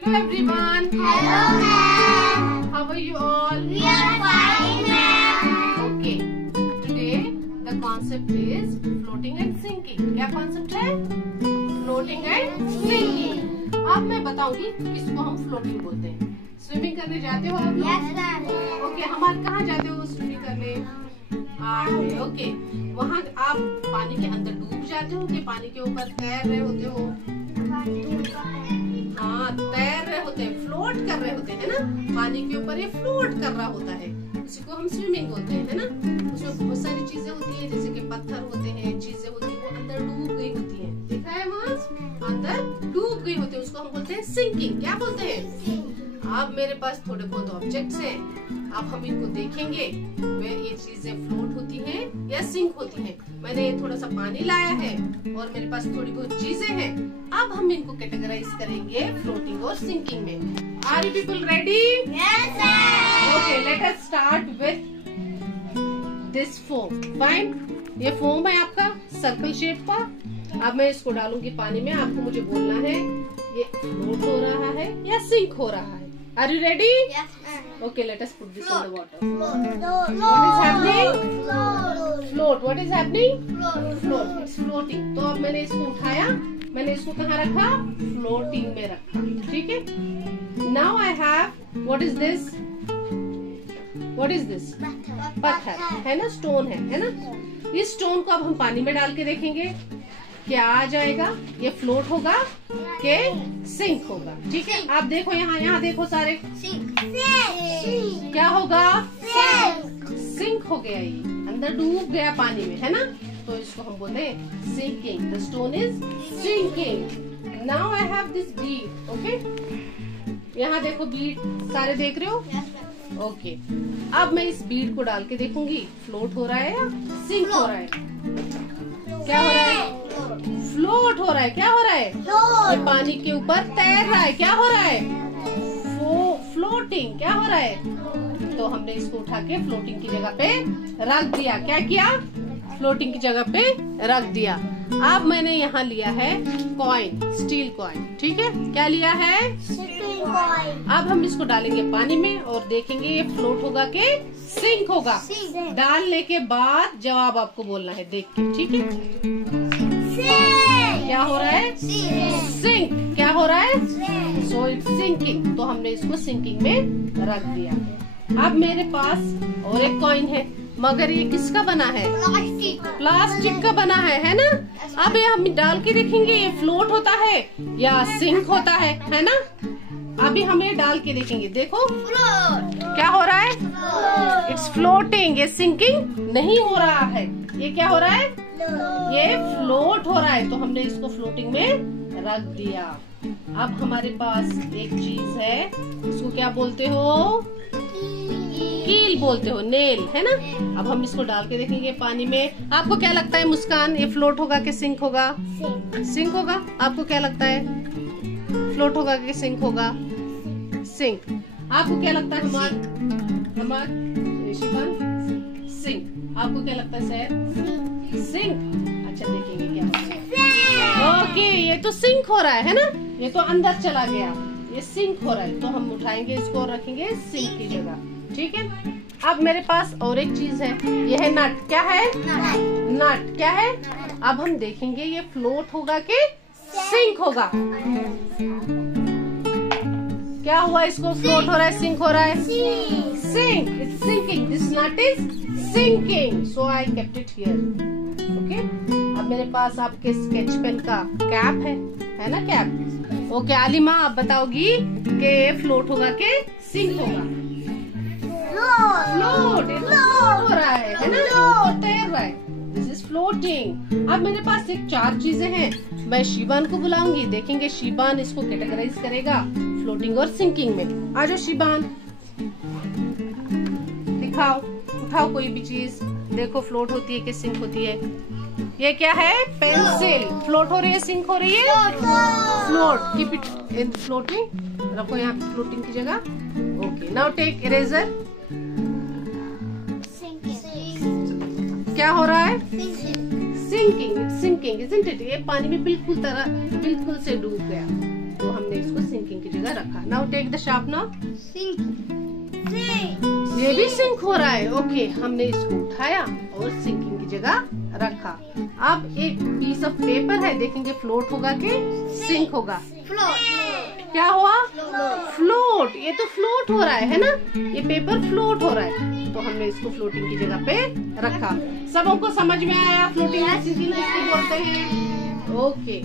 Hello everyone. Hello ma'am. How are you all? We are fine ma'am. Okay. Today the concept is floating and sinking. क्या concept है? Floating and sinking. अब मैं बताऊंगी किसको हम floating बोलते हैं. स्विमिंग करने जाते हो आप लोग? Yes ma'am. Okay. हमारे कहाँ जाते हो स्विमिंग करने? ओके. वहाँ आप पानी के अंदर डूब जाते हो कि पानी के ऊपर तैर रहे होते हो? हाँ, तैर रहे होते हैं, फ्लोट कर रहे होते हैं ना. पानी के ऊपर ये फ्लोट कर रहा होता है, उसी को हम स्विमिंग बोलते हैं, है ना. उसमें बहुत सारी चीजें होती हैं, जैसे कि पत्थर होते हैं, चीजें होती हैं, वो अंदर डूब गई होती हैं. देखा है वहाँ अंदर डूब गई होती है, उसको हम बोलते हैं सिंकिंग. क्या बोलते हैं? अब मेरे पास थोड़े बहुत ऑब्जेक्ट्स हैं, अब हम इनको देखेंगे ये चीजें फ्लोट होती हैं या सिंक होती हैं. मैंने थोड़ा सा पानी लाया है और मेरे पास थोड़ी बहुत चीजें हैं. अब हम इनको कैटेगराइज करेंगे फ्लोटिंग और सिंकिंग में. Are you people ready? Yes ma'am. Okay, let us start with this foam. Fine, ये फोम है आपका सर्कल शेप का. अब मैं इसको डालूंगी पानी में. आपको मुझे बोलना है ये फ्लोट हो रहा है या सिंक हो रहा है. Are you ready? Yes ma'am. Okay, let us put this in the water. Float. What is happening? Float. Float. What is happening? Float. Float. It's floating. तो अब मैंने इसको उठाया, मैंने इसको कहाँ रखा? Floating में रखा. ठीक है? Now I have. What is this? What is this? पत्थर है ना, स्टोन है ना. इस स्टोन को अब हम पानी में डाल के देखेंगे क्या आ जाएगा. ये फ्लोट होगा के सिंक होगा. ठीक है, आप देखो यहाँ देखो सारे. क्या होगा? सिंक हो गया, ये अंदर डूब गया पानी में, है ना. तो इसको हम बोलते हैं sinking. The stone is sinking. Now I have this bead. Okay, यहाँ देखो बीड सारे देख रहे हो. ओके, अब मैं इस बीड को डाल के देखूंगी फ्लोट हो रहा है या सिंक हो रहा है. क्या हो रहा है? फ्लोट हो रहा है. क्या हो रहा है? ये पानी के ऊपर तैर रहा है. क्या हो रहा है? फ्लोटिंग. क्या हो रहा है? तो हमने इसको उठा के फ्लोटिंग की जगह पे रख दिया. क्या किया? फ्लोटिंग की जगह पे रख दिया. अब मैंने यहाँ लिया है कॉइन, स्टील कॉइन. ठीक है, क्या लिया है? अब हम इसको डालेंगे पानी में और देखेंगे ये फ्लोट होगा कि सिंक होगा. डालने के बाद जवाब आपको बोलना है देख के. ठीक है, क्या हो रहा है? सिंक. क्या हो रहा है? So it's sinking. तो हमने इसको सिंकिंग में रख दिया. अब मेरे पास और एक कॉइन है, मगर ये किसका बना है? प्लास्टिक का बना है ना. अब ये हम डाल के देखेंगे ये फ्लोट होता है या सिंक होता है ना. अभी हम ये डाल के देखेंगे. देखो क्या हो रहा है? It's floating. ये सिंकिंग नहीं हो रहा है. ये क्या हो रहा है? ये फ्लोट हो रहा है. तो हमने इसको फ्लोटिंग में रख दिया. अब हमारे पास एक चीज है, इसको क्या बोलते हो? कील बोलते हो, नेल, है ना. अब हम इसको डाल के देखेंगे पानी में. आपको क्या लगता है मुस्कान, ये फ्लोट होगा कि सिंक होगा? सिंक होगा. आपको क्या लगता है? फ्लोट होगा कि सिंक होगा? सिंक. आपको क्या लगता है हमार सिंक. आपको क्या लगता है सर? सिंक. अच्छा, देखेंगे क्या होता है. ओके, ये तो सिंक हो रहा है ना. ये तो अंदर चला गया, ये सिंक हो रहा है. तो हम उठाएंगे इसको और रखेंगे सिंक की जगह. ठीक है. अब मेरे पास और एक चीज है, ये है नट. क्या है? नट. क्या है? अब हम देखेंगे ये फ्लोट होगा कि सिंक होगा. क्या हुआ? इसको फ्लोट हो रहा है, सिंक हो रहा है? Sink. It's sinking. This nut is sinking. So I kept it here. Okay. अब मेरे पास आपके स्केच पेन का कैप है ना, कैप. ओके, आलिमा आप बताओगी कि फ्लोट होगा कि सिंक होगा? फ्लोट हो रहा है ना, तैर रहा है. This is floating. अब मेरे पास एक 4 चीजें हैं. मैं शिबान को बुलाऊंगी, देखेंगे शिबान इसको कैटेगराइज करेगा फ्लोटिंग और सिंकिंग में. आ जाओ शिबान, दिखाओ, उठाओ कोई भी चीज. देखो फ्लोट होती है कि सिंक होती है. ये क्या है? पेंसिल. फ्लोट हो रही है, सिंक हो रही है? Float. Keep it in floating. रखो यहाँ फ्लोटिंग की जगह. Okay, now take eraser. क्या हो रहा है? Sinking. It's sinking, isn't it. ये पानी में बिल्कुल से डूब गया. तो हमने इसको सिंकिंग की जगह जगह रखा। Now take the sharpener. Sink. ये भी सिंक हो रहा है। ओके, हमने इसको उठाया और सिंकिंग की जगह रखा। अब एक पीस ऑफ पेपर है, देखेंगे फ्लोट होगा कि सिंक होगा। Float. क्या हुआ? फ्लोट। ये तो फ्लोट हो रहा है ना, ये पेपर फ्लोट हो रहा है, तो हमने इसको फ्लोटिंग की जगह पे रखा। सबको समझ में आया फ्लोटिंग और सिंकिंग किसको बोलते हैं? ओके।